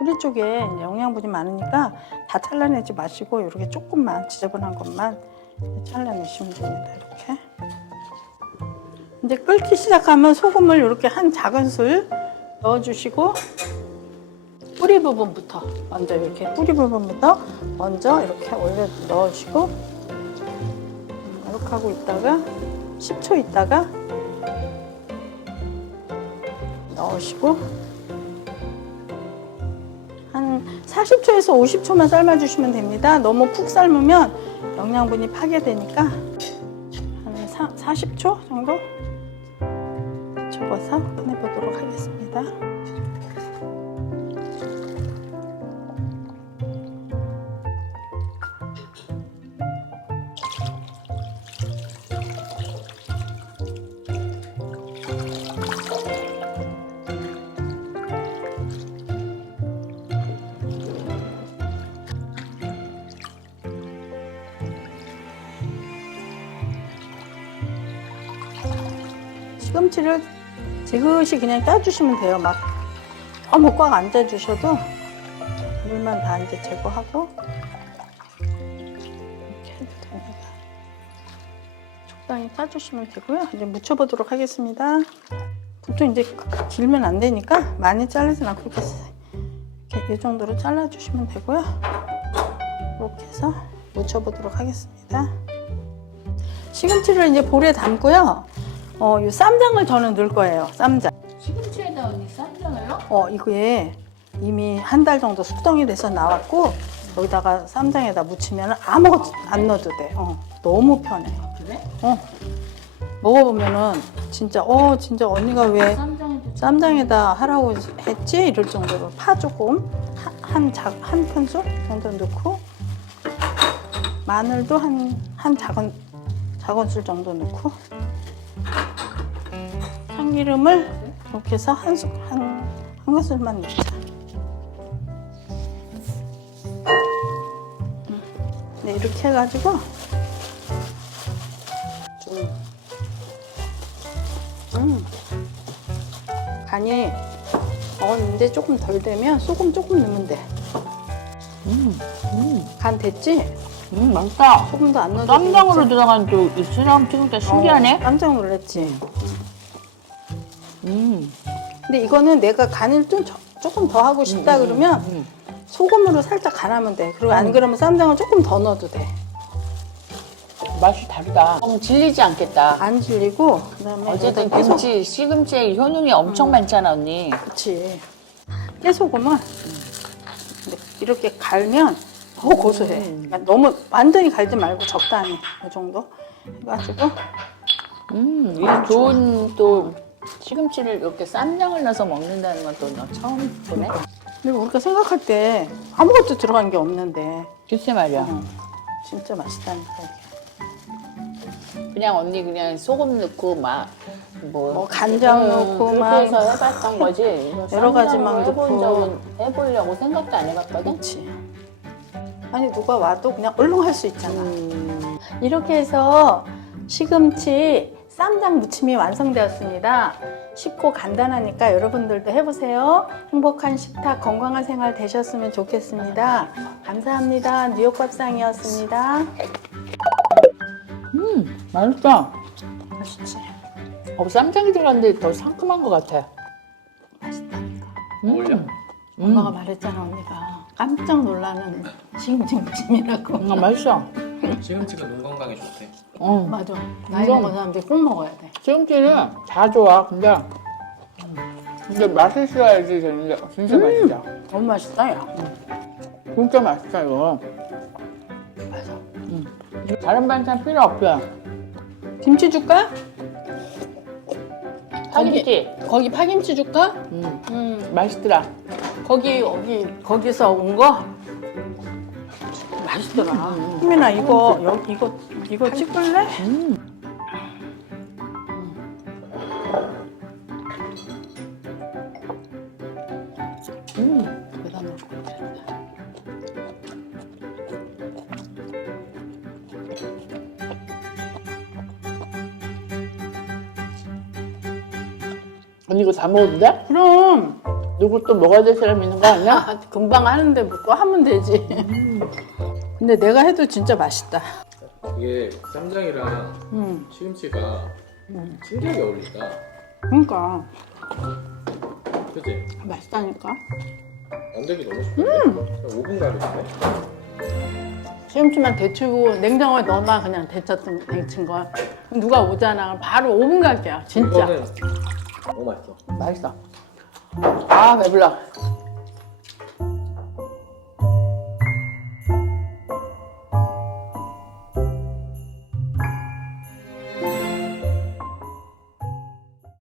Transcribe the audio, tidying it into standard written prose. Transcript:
뿌리 쪽에 이제 영양분이 많으니까 다 잘라내지 마시고 이렇게 조금만 지저분한 것만 잘라내시면 됩니다. 이렇게. 이제 끓기 시작하면 소금을 이렇게 한 작은술 넣어주시고 뿌리 부분부터 먼저 이렇게 뿌리 부분부터 먼저 이렇게 올려 넣으시고 이렇게 하고 있다가 10초 있다가 넣으시고 한 40초에서 50초만 삶아주시면 됩니다. 너무 푹 삶으면 영양분이 파괴되니까 한 40초 정도 접어서 꺼내보도록 하겠습니다. 시금치를 지그시 그냥 짜주시면 돼요. 막 너무 꽉 안 짜주셔도 물만 다 이제 제거하고 이렇게 해도 됩니다. 적당히 짜주시면 되고요. 이제 무쳐보도록 하겠습니다. 보통 이제 길면 안 되니까 많이 자르진 않고 이렇게 이 정도로 잘라주시면 되고요. 이렇게 해서 무쳐보도록 하겠습니다. 시금치를 이제 볼에 담고요. 이 쌈장을 저는 넣을 거예요. 쌈장. 시금치에다 언니 쌈장을요? 이거에 이미 한 달 정도 숙성이 돼서 나왔고 여기다가 쌈장에다 무치면 아무것도 안 넣어도 돼. 너무 편해. 그래? 먹어보면은 진짜 진짜 언니가 왜 쌈장에도 쌈장에다 하라고 했지? 이럴 정도로 파 조금 한 큰술 정도 넣고 마늘도 한 작은술 정도 넣고 참기름을 이렇게 해서 한 큰술만 넣자. 네, 이렇게 해가지고 간이 먹었는데 조금 덜 되면 소금 조금 넣으면 돼. 간 됐지? 맛있다. 소금도 안 넣어도 쌈장으로 되겠지? 들어간 또 입술이랑 찍을 신기하네. 깜짝 놀랐지? 근데 이거는 내가 간을 좀 조금 더 하고 싶다 그러면 소금으로 살짝 간하면 돼. 그리고 안 그러면 쌈장을 조금 더 넣어도 돼. 맛이 다르다. 질리지 않겠다. 안 질리고 그다음에 어쨌든 여기다 깨소- 김치, 시금치의 효능이 엄청 많잖아 언니. 그치. 깨소금은 이렇게 갈면 더 고소해. 그러니까 너무 완전히 갈지 말고 적당히 이 정도 해가지고 이 좋은 또 시금치를 이렇게 쌈장을 넣어서 먹는다는 건 또 너 처음 보네. 그리고 우리가 생각할 때 아무것도 들어간 게 없는데 글쎄 말이야. 진짜 맛있다니까 이게. 그냥 언니 그냥 소금 넣고 뭐 간장 넣고 그렇게 막 해서 해봤던 거지. 여러 가지 막 쌈장으로 해본 넣고. 적은 해보려고 생각도 안 해봤거든. 그렇지. 아니 누가 와도 그냥 얼른 할 수 있잖아. 이렇게 해서 시금치 쌈장 무침이 완성되었습니다. 쉽고 간단하니까 여러분들도 해보세요. 행복한 식탁, 건강한 생활 되셨으면 좋겠습니다. 감사합니다. 뉴욕 밥상이었습니다. 맛있다. 맛있지? 쌈장이 들어갔는데 더 상큼한 것 같아. 맛있다니까. 어울려? 엄마가 말했잖아, 언니가. 깜짝 놀라는 시금치 무침이라고. 맛있어. 시금치가 눈 건강에 좋대. 맞아. 나이 이건- 먹은 사람들이 꼭 먹어야 돼. 시금치는 다 좋아. 근데 맛있어야지 되는데 진짜 맛있다. 너무 맛있다, 야. 진짜 맛있다 이거. 맞아. 다른 반찬 필요 없어. 김치 줄까? 파김치. 거기 파김치 줄까? 맛있더라. 거기서 온 거? 맛있더라. 희민아, 이거 찍을래? 여기다 놓고 드린다. 언니 이거 다 먹어도 돼? 그럼 누구 또 먹어야 될 사람 있는 거 아니야? 아, 금방 하는데 뭐 또 하면 되지. 근데 내가 해도 진짜 맛있다. 이게 쌈장이랑 시금치가 신기하게 어울린다. 그러니까 그치? 맛있다니까. 만들기 너무 쉽은데? 5분 가겠는데? 시금치만 데치고 냉장고에 넣어놔. 그냥 데친 거. 누가 오잖아. 바로 5분 갈게야. 진짜. 이거는 너무 맛있어. 맛있어. 아 배불러.